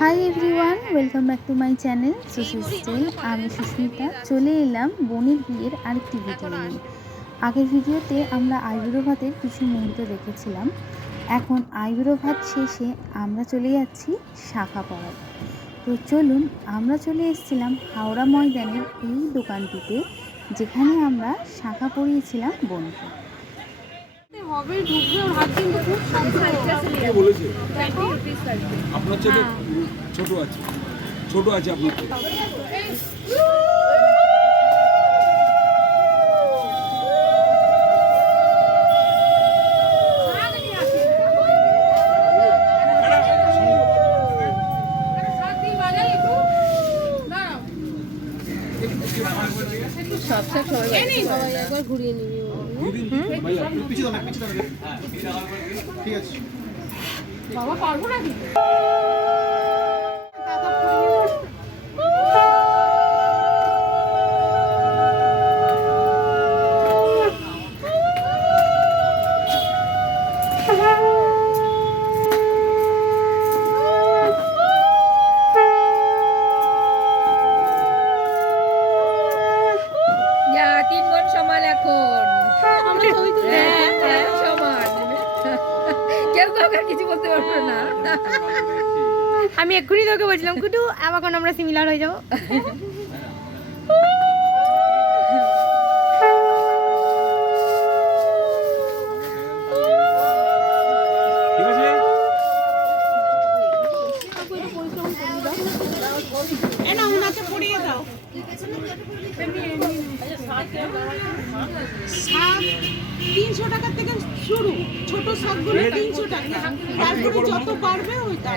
Hi everyone, welcome back to my channel Susi style. আমি সুস্মিতা চলে এলাম বোনের বিয়ের আরেকটি ভিডিও নিয়ে। আগের ভিডিওতে আমরা আইবুড়ো ভাতের কিছু মুহূর্ত দেখেছিলাম। এখন আইবুড়ো ভাত শেষে আমরা চলে যাচ্ছি শাঁখা পরাতে। তো চলুন, আমরা চলে এসেছিলাম হাওড়া ময়দানের এই দোকানটিতে, যেখানে আমরা শাঁখা পরিয়েছিলাম বোনকে। হবে ঢুকবে ওর হাত কিন্তু খুব কে বলেছে আপনার চেয়ে ছোট আছে, ছোট আছে আপনার থেকে। একবার ঘুরিয়ে নিবি। বাবা পারবো নাকি? আমি এক্ষুনি তোকে বলছিলাম কুটু আবার কোন আমরা সিমিলার হয়ে যাবো। দাও 300 টাকা থেকে শুরু, ছোট শাকগুলো 300 টাকা, তারপরে যত পারবে ওইটা।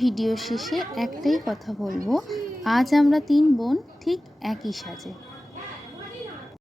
ভিডিও শেষে একটাই কথা বলবো, আজ আমরা 3 বোন ঠিক একই সাজে।